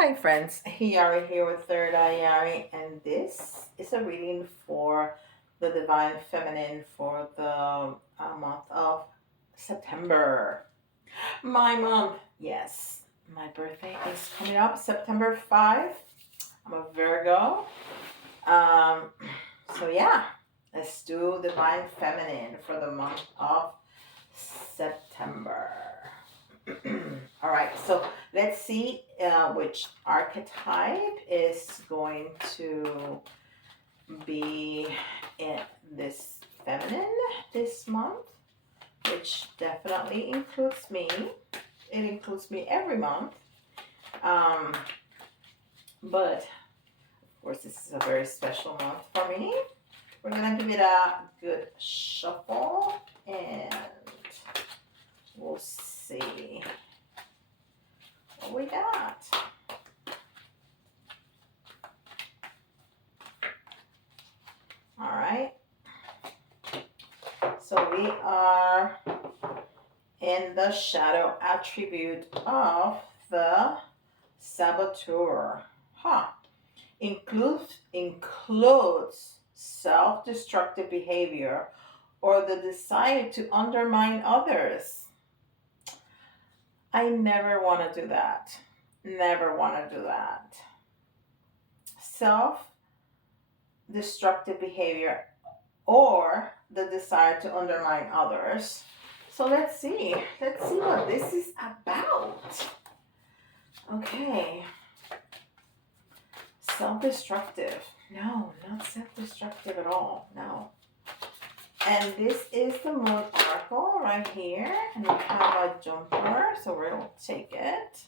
Hi friends, Yari here with Third Eye Yari, and this is a reading for the Divine Feminine for the month of September. My month, yes, my birthday is coming up September 5. I'm a Virgo. Um, so yeah, let's do Divine Feminine for the month of September. All right, so let's see which archetype is going to be in this feminine this month, which definitely includes me. It includes me every month. Um, but of course, this is a very special month for me. We're gonna give it a good shuffle and we'll see what we got. All right. So we are in the shadow attribute of the saboteur. Huh. Includes self-destructive behavior or the desire to undermine others. I never want to do that. Never want to do that. Self-destructive behavior or the desire to undermine others. So let's see. Let's see what this is about. Okay. Self-destructive. No, not self-destructive at all. No. And this is the moon oracle right here. And we have a jumper, so we'll take it.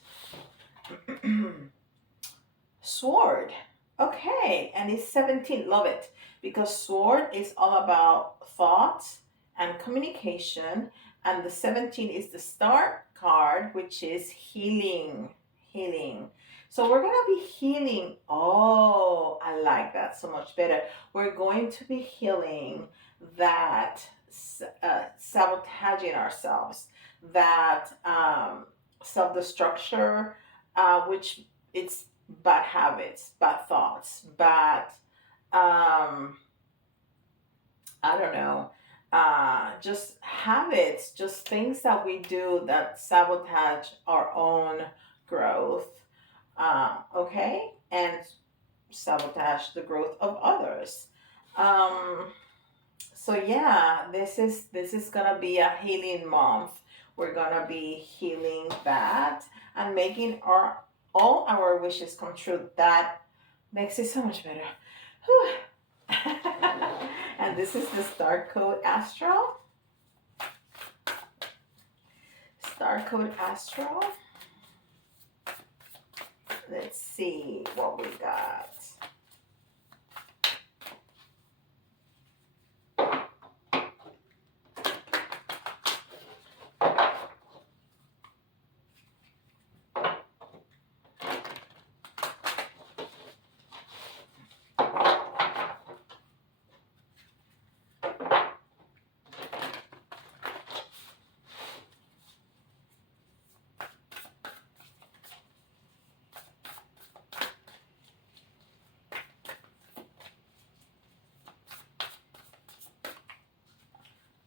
Sword. Okay, and it's 17. Love it. Because sword is all about thoughts and communication. And the 17 is the star card, which is healing. Healing. So we're going to be healing. Oh, I like that so much better. We're going to be healing that sabotaging ourselves, that self-destruction, which it's bad habits, bad thoughts, bad, I don't know, just habits, just things that we do that sabotage our own growth, okay, and sabotage the growth of others. Um, so yeah, this is gonna be a healing month. We're gonna be healing that and making our all our wishes come true. That makes it so much better. Whew. And this is the Star Code Astro. Star Code Astro. Let's see what we got.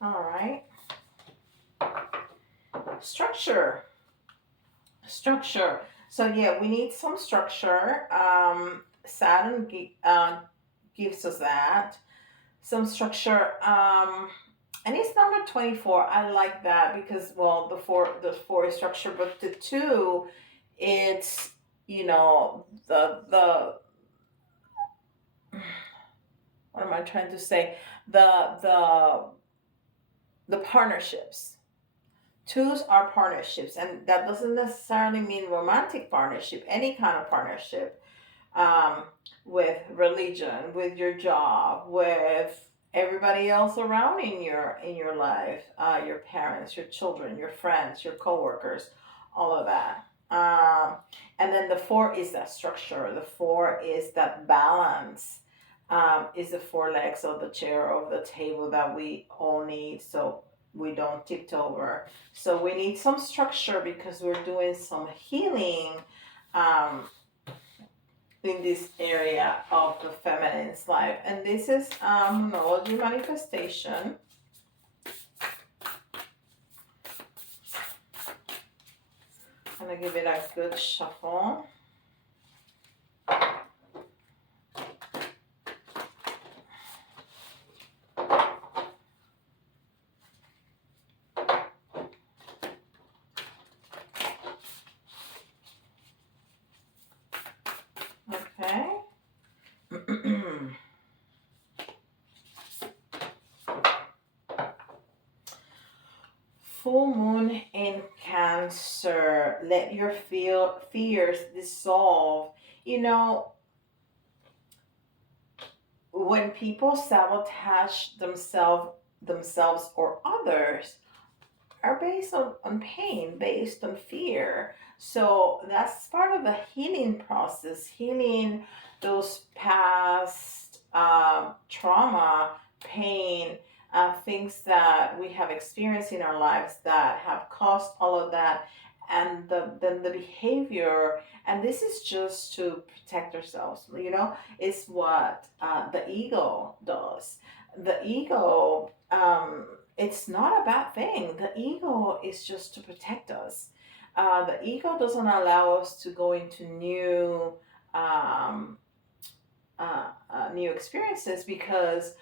All right. Structure. Structure. So yeah, we need some structure. Saturn gives us that some structure. And it's number 24. I like that because well, the four is structure, but the two, it's the what am I trying to say? The partnerships. Twos are partnerships, and that doesn't necessarily mean romantic partnership. Any kind of partnership, um, with religion, with your job, with everybody else around in your life, your parents, your children, your friends, your coworkers, all of that. And then the four is that structure. The four is that balance. Is the four legs of the chair of the table that we all need, so we don't tiptoe over. So we need some structure because we're doing some healing. Um, in this area of the feminine's life. And this is Numerology Manifestation. I'm gonna give it a good shuffle. Okay. Full moon in Cancer. Let your fears dissolve. You know, when people sabotage themselves or others, are based on pain, based on fear. So that's part of the healing process, healing those past trauma, pain, things that we have experienced in our lives that have caused all of that. And then the behavior, and this is just to protect ourselves, is what the ego does. The ego, it's not a bad thing. The ego is just to protect us. The ego doesn't allow us to go into um, new experiences because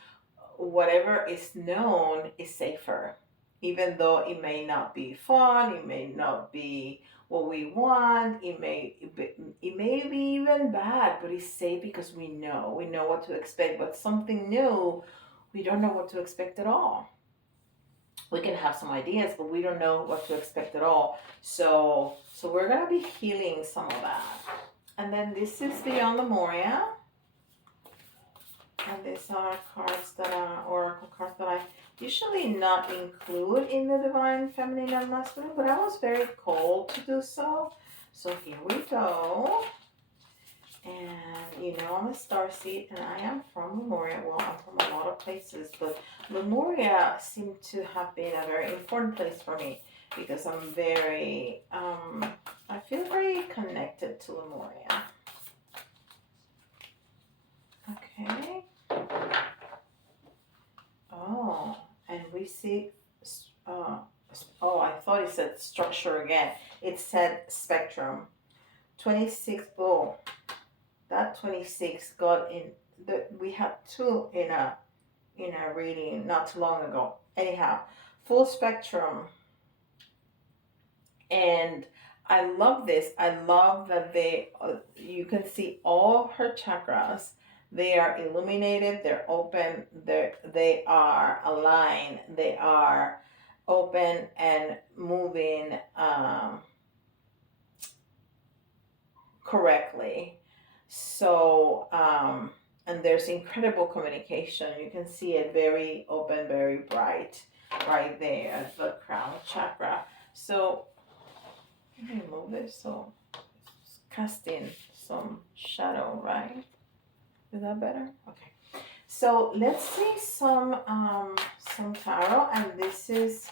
whatever is known is safer. Even though it may not be fun, it may not be what we want, it may be even bad, but it's safe because we know what to expect. But something new, we don't know what to expect at all. We can have some ideas, but we don't know what to expect at all. So we're gonna be healing some of that. And then this is Beyond Lemuria. And these are cards that are oracle cards that I usually not include in the Divine Feminine and Masculine, but I was very called to do so. So here we go. And I'm a starseed and I am from Lemuria. Well, I'm from a lot of places, but Lemuria seemed to have been a very important place for me because I'm very, I feel very connected to Lemuria. Okay. Oh, and we see, I thought it said structure again. It said spectrum. 26, that 26 got in, we had two in a reading not too long ago. Anyhow, full spectrum. And I love this. I love that you can see all her chakras. They are illuminated, they're open, they are aligned, they are open and moving correctly. So, and there's incredible communication. You can see it very open, very bright right there, the crown chakra. So, let me move it so it's casting some shadow, right? Is that better? Okay. So let's see some tarot, and this is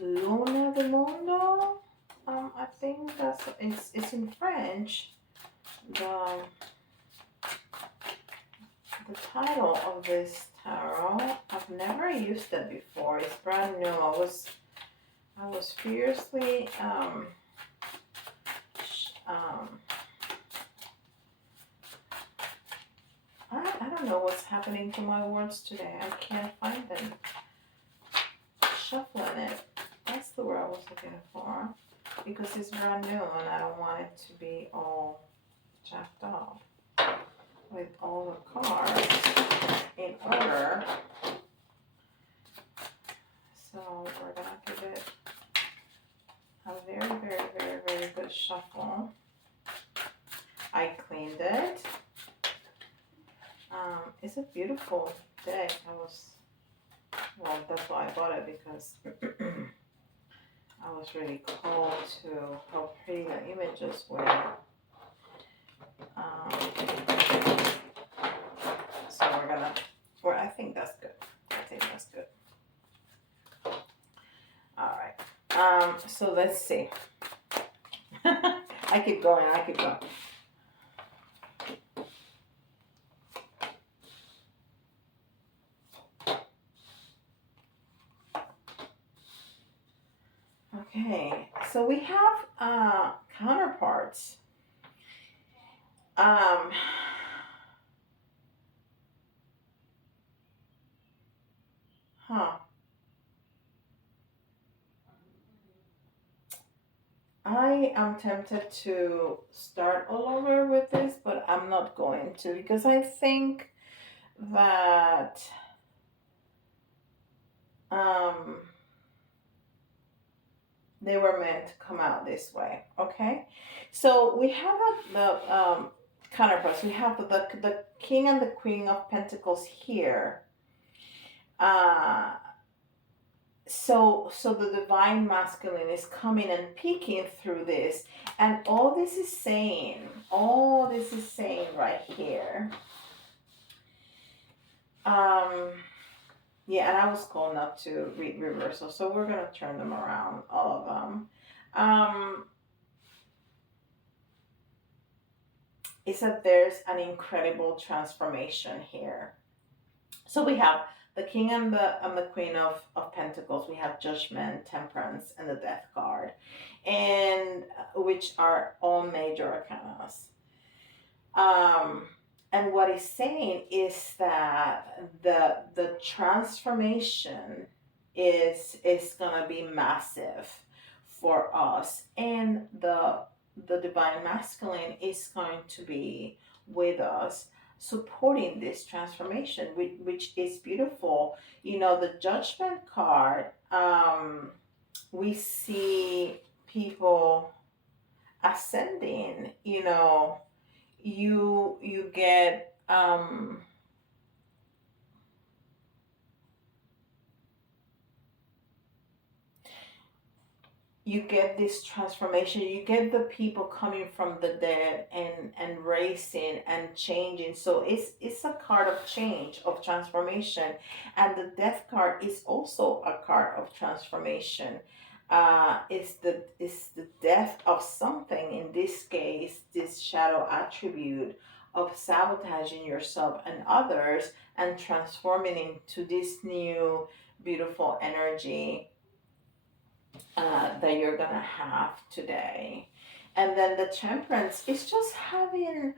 Luna del Mundo. I think it's in French. The title of this tarot, I've never used it before. It's brand new. I was fiercely I don't know what's happening to my words today. I can't find them. Shuffling it. That's the word I was looking for. Because it's brand new and I don't want it to be all jacked up with all the cards in order. So we're going to give it a very, very, very, very good shuffle. I cleaned it. It's a beautiful deck. That's why I bought it, because I was really called to how pretty the images were. So I think that's good. All right. So let's see. I keep going. have counterparts. Um, huh. I am tempted to start all over with this, but I'm not going to because I think that um, they were meant to come out this way. Okay, so we have the counterparts. We have the King and the Queen of Pentacles here. Uh, so the divine masculine is coming and peeking through this, and all this is saying right here. Um, yeah, and I was called not to read reversal, so we're gonna turn them around, all of them. Um, is that there's an incredible transformation here. So we have the King and the Queen of Pentacles. We have Judgment, Temperance, and the Death card, and which are all major arcanas. Um, and what he's saying is that the transformation is gonna be massive for us, and the divine masculine is going to be with us supporting this transformation, which is beautiful. You know, the Judgment card, we see people ascending. You know, you get you get this transformation. You get the people coming from the dead and raising and changing. So it's a card of change, of transformation. And the Death card is also a card of transformation. It's the death of something, in this case this shadow attribute of sabotaging yourself and others, and transforming into this new beautiful energy that you're gonna have today. And then the Temperance is just having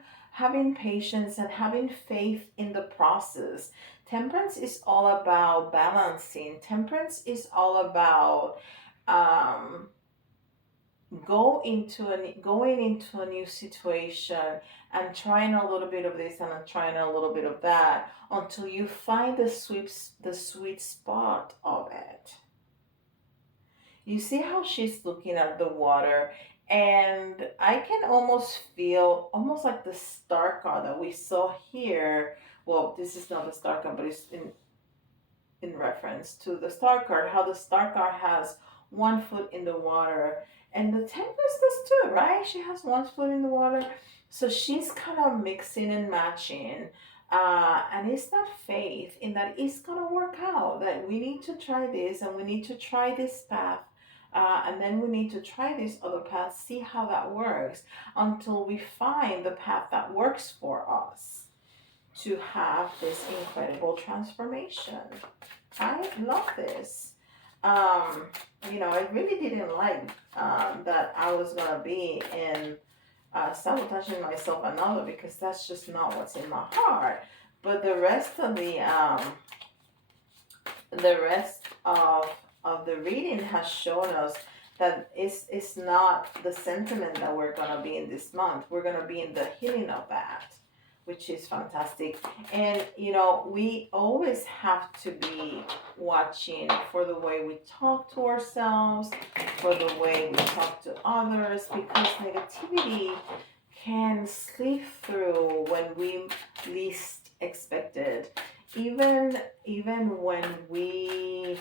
patience and having faith in the process. Temperance is all about balancing. Temperance is all about um, going into a new situation and trying a little bit of this and trying a little bit of that until you find the sweet spot of it. You see how she's looking at the water, and I can almost feel almost like the star card that we saw here. Well, this is not the star card, but it's in reference to the star card, how the star card has one foot in the water, and the Tempest does too, right? She has one foot in the water, so she's kind of mixing and matching. And it's that faith in that it's gonna work out, that we need to try this and we need to try this path, and then we need to try this other path, see how that works, until we find the path that works for us to have this incredible transformation. I love this. Um, I really didn't like that I was gonna be in sabotaging myself another, because that's just not what's in my heart. But the rest of the reading has shown us that it's not the sentiment that we're gonna be in this month. We're gonna be in the healing of that, which is fantastic. And we always have to be watching for the way we talk to ourselves, for the way we talk to others, because negativity can slip through when we least expected. Even when we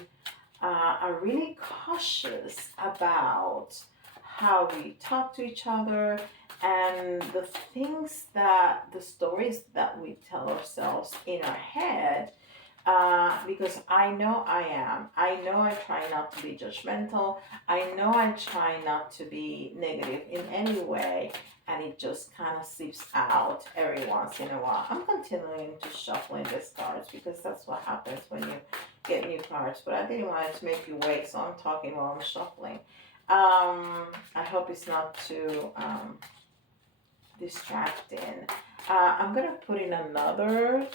are really cautious about how we talk to each other, and the stories that we tell ourselves in our head. Because I know I try not to be judgmental. I know I try not to be negative in any way, and it just kind of slips out every once in a while. I'm continuing to shuffle in these cards because that's what happens when you get new cards, but I didn't want it to make you wait, so I'm talking while I'm shuffling. I hope it's not too distracting. I'm gonna put in another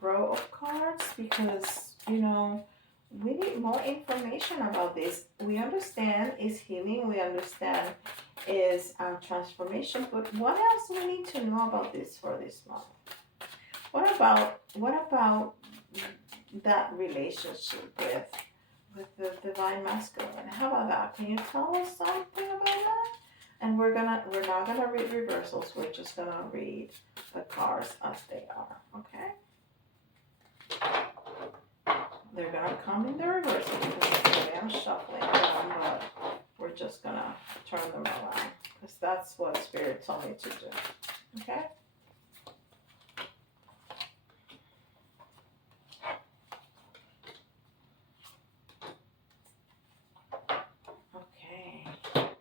row of cards because we need more information about this. We understand is healing. We understand is transformation. But what else do we need to know about this for this month? What about that relationship with the divine masculine? How about that? Can you tell us something about that? And we're not gonna read reversals. We're just gonna read the cards as they are. Okay. They're gonna come in the reversal because the way I'm shuffling them, but we're just gonna turn them around because that's what Spirit told me to do. Okay. Okay.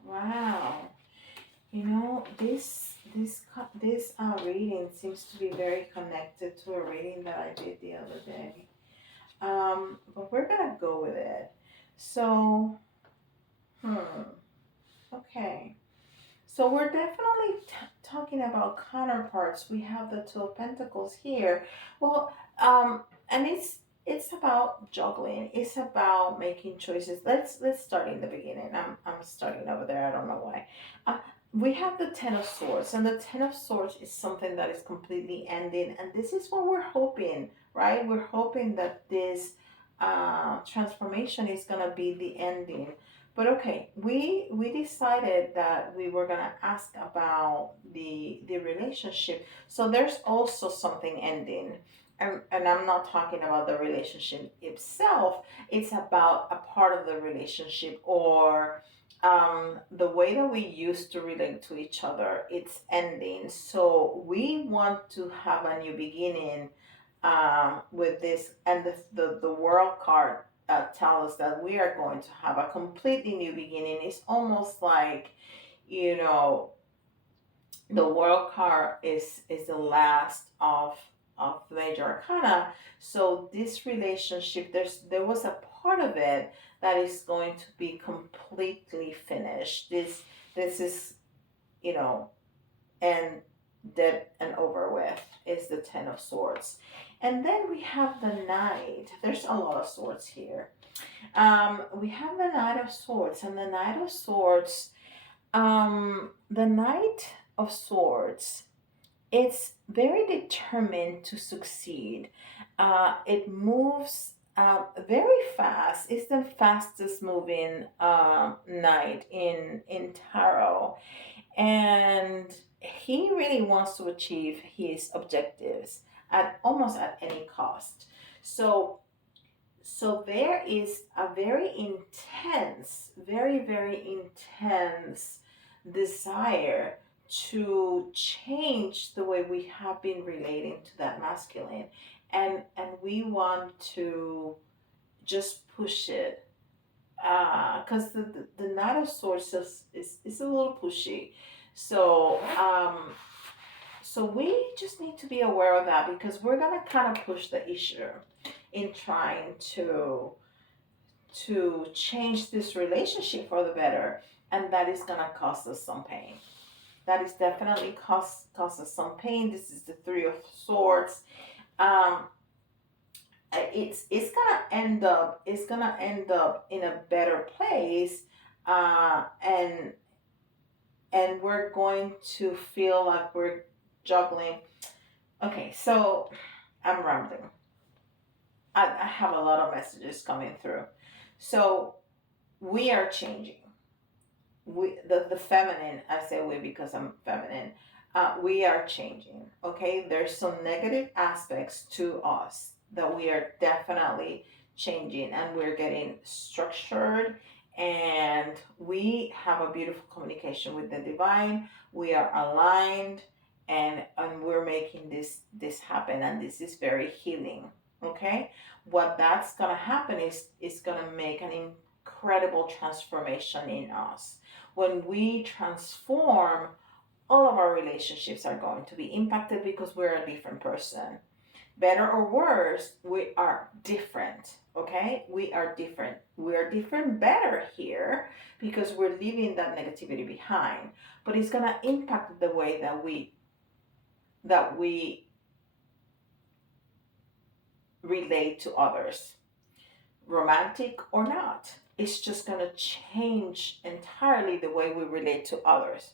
Wow. This reading seems to be very connected to a reading that I did the other day. But we're gonna go with it. So, hmm. Okay. So we're definitely talking about counterparts. We have the Two of Pentacles here. Well, and it's about juggling. It's about making choices. Let's start in the beginning. I'm starting over there. I don't know why. Uh, we have the Ten of Swords, and the Ten of Swords is something that is completely ending, and this is what we're hoping, right? We're hoping that this transformation is gonna be the ending. But okay, we decided that we were gonna ask about the relationship. So there's also something ending. And I'm not talking about the relationship itself. It's about a part of the relationship or the way that we used to relate to each other. It's ending. So we want to have a new beginning with this, and the world card tell us that we are going to have a completely new beginning. It's almost like, you know, the world card is the last of the major arcana. So this relationship, there was a part of it that is going to be completely finished. This is, you know, and dead and over with is the Ten of Swords. And then we have the Knight. There's a lot of swords here. We have the Knight of Swords, and the Knight of Swords, the Knight of Swords, it's very determined to succeed. It moves very fast. It's the fastest moving knight in tarot, and he really wants to achieve his objectives at almost at any cost. So there is a very intense, very intense desire to change the way we have been relating to that masculine, and we want to just push it because the Knight of Swords is a little pushy. So so we just need to be aware of that because we're gonna kind of push the issue in trying to change this relationship for the better, and that is gonna cost us some pain. That is definitely cost us some pain. This is the Three of Swords. Um, it's gonna end up in a better place, and we're going to feel like we're juggling. Okay, so I'm rambling. I have a lot of messages coming through. So we are changing. The feminine, I say we because I'm feminine. We are changing. Okay, there's some negative aspects to us that we are definitely changing, and we're getting structured, and we have a beautiful communication with the divine. We are aligned, and we're making this happen, and this is very healing. Okay, what that's gonna happen is gonna make an incredible transformation in us. When we transform, all of our relationships are going to be impacted because we're a different person. Better or worse, we are different. Okay, we are different. We are different better here because we're leaving that negativity behind. But it's gonna impact the way that we relate to others, romantic or not. It's just gonna change entirely the way we relate to others.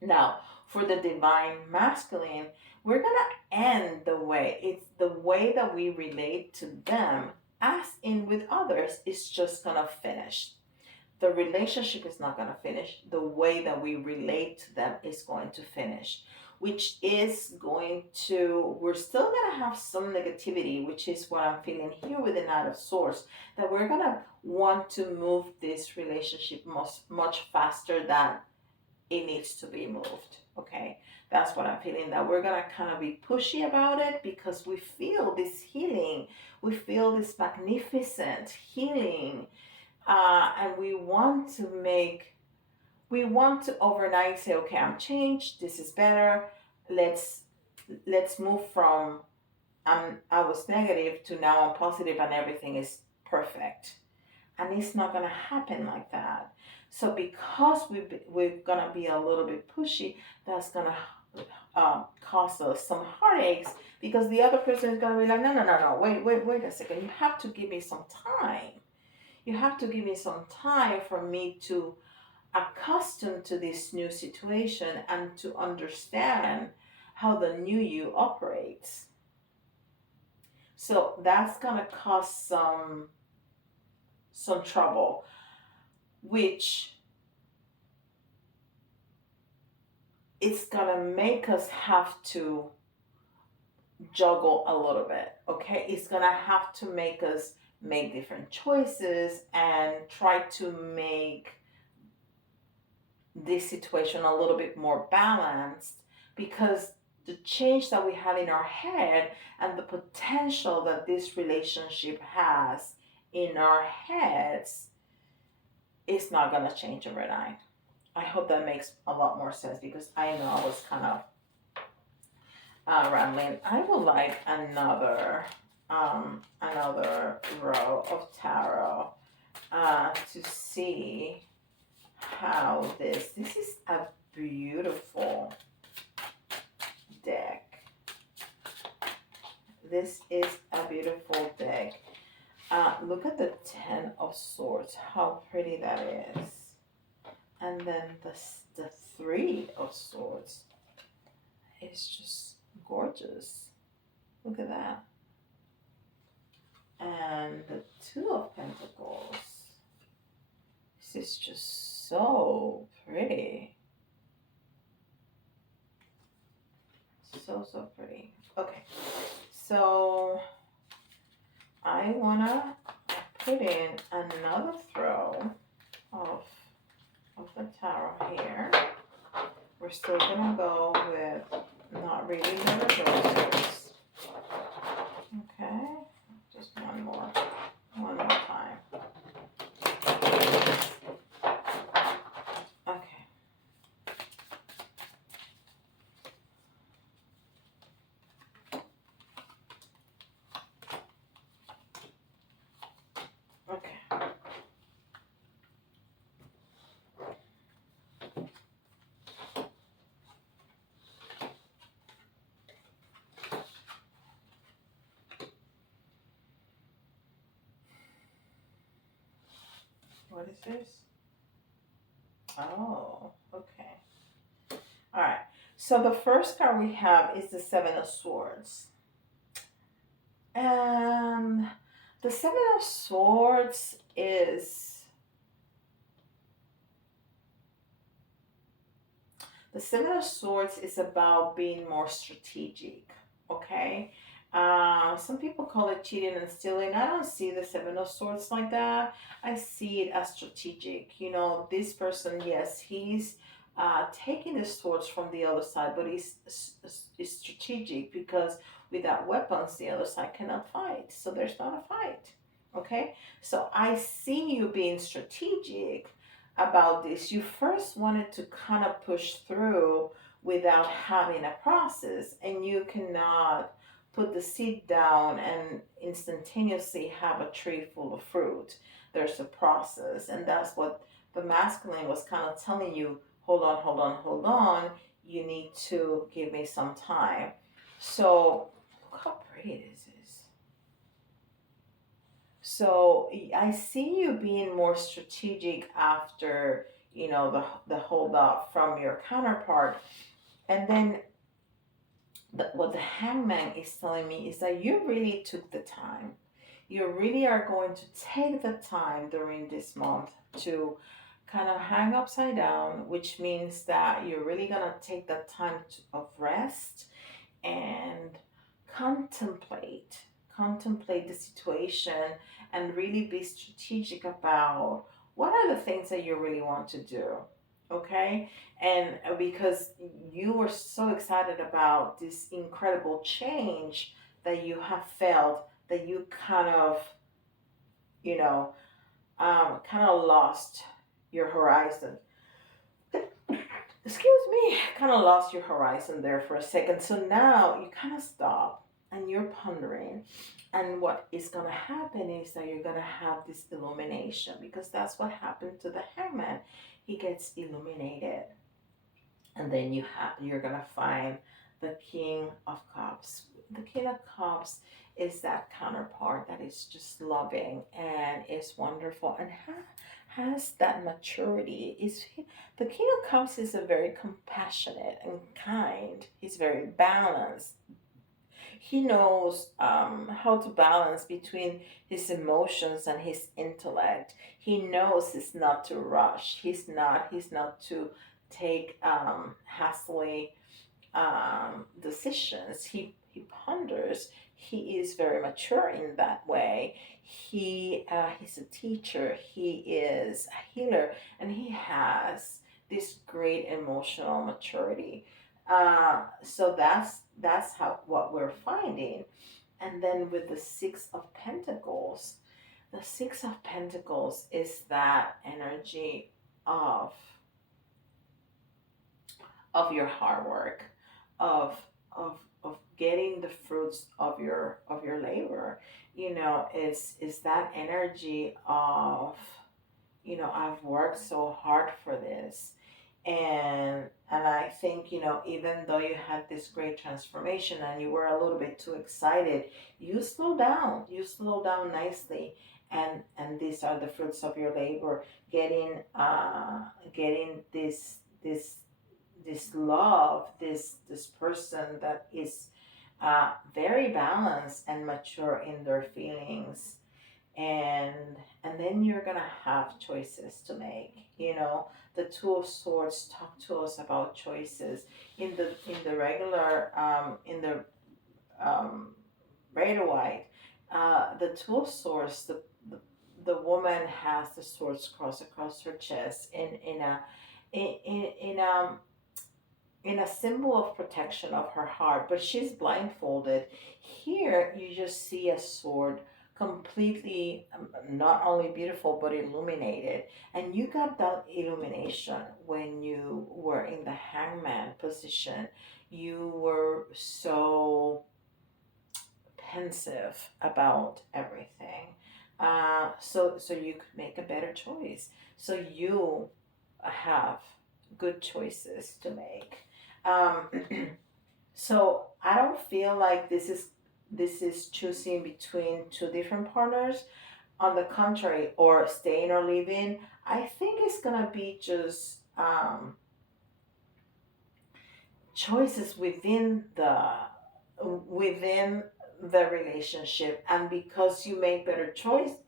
Now, for the divine masculine, we're going to end the way, it's the way that we relate to them, as in with others, is just going to finish. The relationship is not going to finish. The way that we relate to them is going to finish, which is going to, we're still going to have some negativity, which is what I'm feeling here with the Knight of Swords, that we're going to want to move this relationship much faster than it needs to be moved. Okay, that's what I'm feeling, that we're gonna kind of be pushy about it because we feel this healing, we feel this magnificent healing, and we want to overnight say, okay, I'm changed, this is better, let's move from I was negative to now I'm positive and everything is perfect, and it's not going to happen like that. So because we're going to be a little bit pushy, that's going to cause us some heartaches, because the other person is going to be like, no, no, no, no, wait a second, you have to give me some time. You have to give me some time for me to accustom to this new situation and to understand how the new you operates. So that's going to cause some trouble, which it's gonna make us have to juggle a little bit. Okay, it's gonna have to make us make different choices and try to make this situation a little bit more balanced, because the change that we have in our head and the potential that this relationship has in our heads is not going to change overnight. I hope that makes a lot more sense, because I know I was kind of rambling. I would like another row of tarot to see how this is a beautiful deck. This is a beautiful deck. Look at the Ten of Swords, how pretty that is. And then the Three of Swords is just gorgeous. Look at that. And the Two of Pentacles. This is just so pretty. So pretty. Okay. So I wanna put in another throw of the tarot here. We're still gonna go with not reading the reversals. Okay, just one more time. Okay. Okay. What is this? Oh, okay. All right. So the first card we have is the Seven of Swords. And the Seven of Swords is... The Seven of Swords is about being more strategic, okay? Some people call it cheating and stealing. I don't see the Seven of Swords like that. I see it as strategic. You know, this person, yes, he's taking the swords from the other side, but he's strategic, because without weapons, the other side cannot fight. So there's not a fight, okay? So I see you being strategic about this. You first wanted to kind of push through without having a process, and you cannot put the seed down and instantaneously have a tree full of fruit. There's a process, and that's what the masculine was kind of telling you. Hold on, hold on, hold on. You need to give me some time. So look how pretty this is. So I see you being more strategic after, the hold off from your counterpart. And then what the hangman is telling me is that you really took the time. You really are going to take the time during this month to kind of hang upside down, which means that you're really going to take the time of rest and contemplate contemplate the situation and really be strategic about what are the things that you really want to do. Okay, and because you were so excited about this incredible change that you have felt, that you kind of, you know kind of lost your horizon. Excuse me, kind of lost your horizon there for a second. So now you kind of stop and you're pondering. And what is going to happen is that you're going to have this illumination, because that's what happened to the hangman. He gets illuminated. And then you're going to find the King of Cups. The King of Cups is that counterpart that is just loving and is wonderful and has that maturity. The King of Cups is a very compassionate and kind. He's very balanced. He knows how to balance between his emotions and his intellect. He knows he's not to rush. He's not to take hastily decisions. He ponders. He is very mature in that way. He's a teacher. He is a healer, and he has this great emotional maturity. So that's how what we're finding. And then with the Six of Pentacles, the Six of Pentacles is that energy of your hard work, of of getting the fruits of your labor. Is that energy of, I've worked so hard for this. And I think, even though you had this great transformation and you were a little bit too excited, you slow down nicely. And these are the fruits of your labor, getting this love, this person that is very balanced and mature in their feelings. And then you're gonna have choices to make. The Two of Swords talk to us about choices. In the regular, in the red or white, the Two of Swords, the woman has the swords crossed across her chest in a symbol of protection of her heart, but she's blindfolded. Here, you just see a sword completely, not only beautiful but illuminated. And you got that illumination when you were in the hangman position. You were so pensive about everything. So you could make a better choice. So you have good choices to make. Um, so I don't feel like this is choosing between two different partners. On the contrary, or staying or leaving. I think it's gonna be just choices within the relationship, and because you made better choices,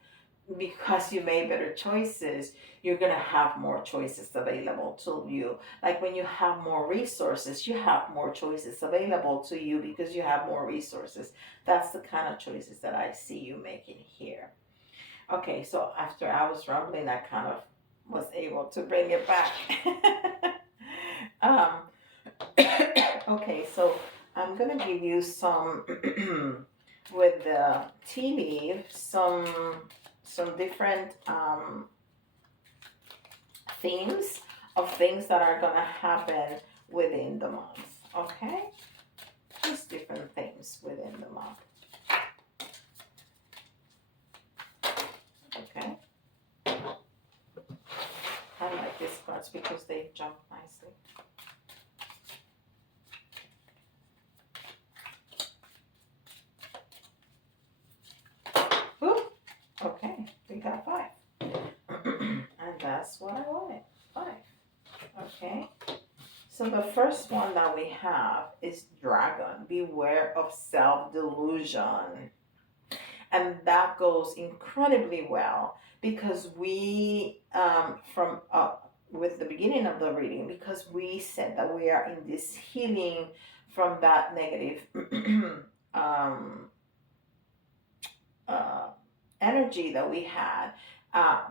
you're going to have more choices available to you. Like when you have more resources, you have more choices available to you because you have more resources. That's the kind of choices that I see you making here. Okay, so after I was rambling, I kind of was able to bring it back. um, okay, so I'm going to give you some, with the tea leaf, some different themes of things that are going to happen within the month. Okay, just different themes within within the month. Okay. I like these cards because they jump nicely. Ooh, okay, we got 5. And that's what I wanted, 5. Okay. So the first one that we have is dragon. Beware of self-delusion. And that goes incredibly well because we, from with the beginning of the reading, because we said that we are in this healing from that negative um, uh, energy that we had,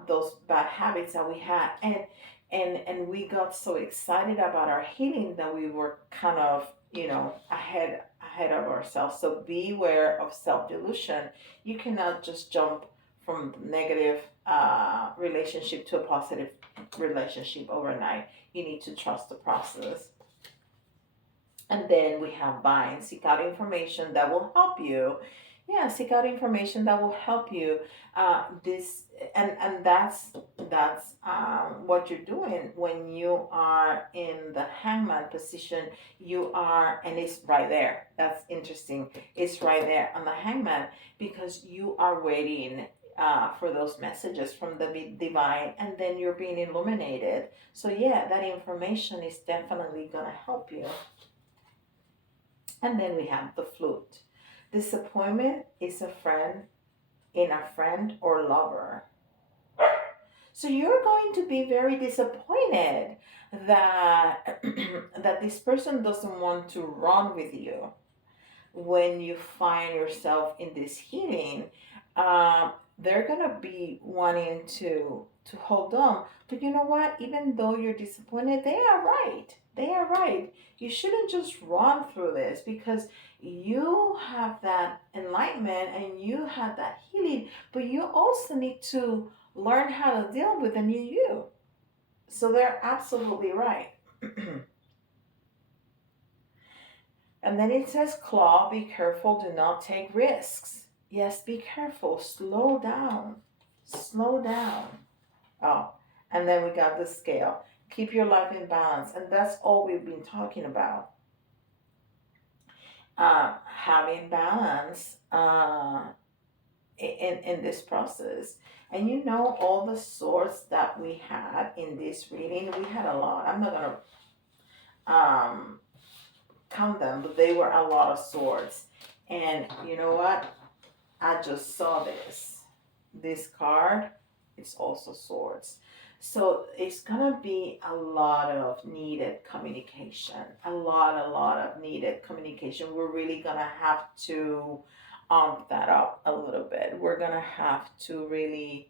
those bad habits that we had, and we got so excited about our healing that we were kind of, ahead of ourselves. So beware of self-delusion. You cannot just jump from negative relationship to a positive relationship overnight. You need to trust the process. And then we have bind. Seek out information that will help you. Yeah, seek out information that will help you. This and that's what you're doing when you are in the hangman position. You are, and it's right there. That's interesting. It's right there on the hangman because you are waiting for those messages from the divine, and then you're being illuminated. So yeah, that information is definitely gonna help you. And then we have the flute. Disappointment is a friend in a friend or lover. So you're going to be very disappointed that that this person doesn't want to run with you when you find yourself in this healing. They're gonna be wanting to hold on, but you know what? Even though you're disappointed, they are right. They are right. You shouldn't just run through this because you have that enlightenment and you have that healing, but you also need to learn how to deal with the new you. So they're absolutely right. And then it says, claw, be careful, do not take risks. Yes, be careful, slow down, slow down. Oh, and then we got the scale. Keep your life in balance. And that's all we've been talking about. Having balance in this process. And you know, all the swords that we had in this reading, we had a lot. I'm not going to count them, but they were a lot of swords. And you know what? I just saw this card. It's also swords. So it's gonna be a lot of needed communication. A lot of needed communication. We're really gonna have to amp that up a little bit. We're gonna have to really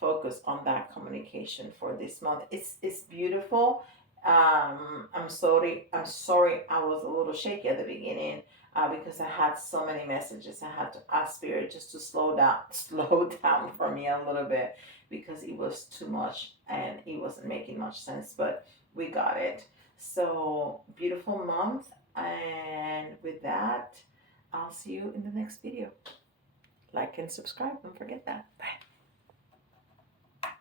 focus on that communication for this month. It's beautiful. I'm sorry. I was a little shaky at the beginning because I had so many messages. I had to ask Spirit just to slow down, slow down for me a little bit because it was too much and it wasn't making much sense. But we got it. So beautiful month, and with that, I'll see you in the next video. Like and subscribe. Don't forget that. Bye.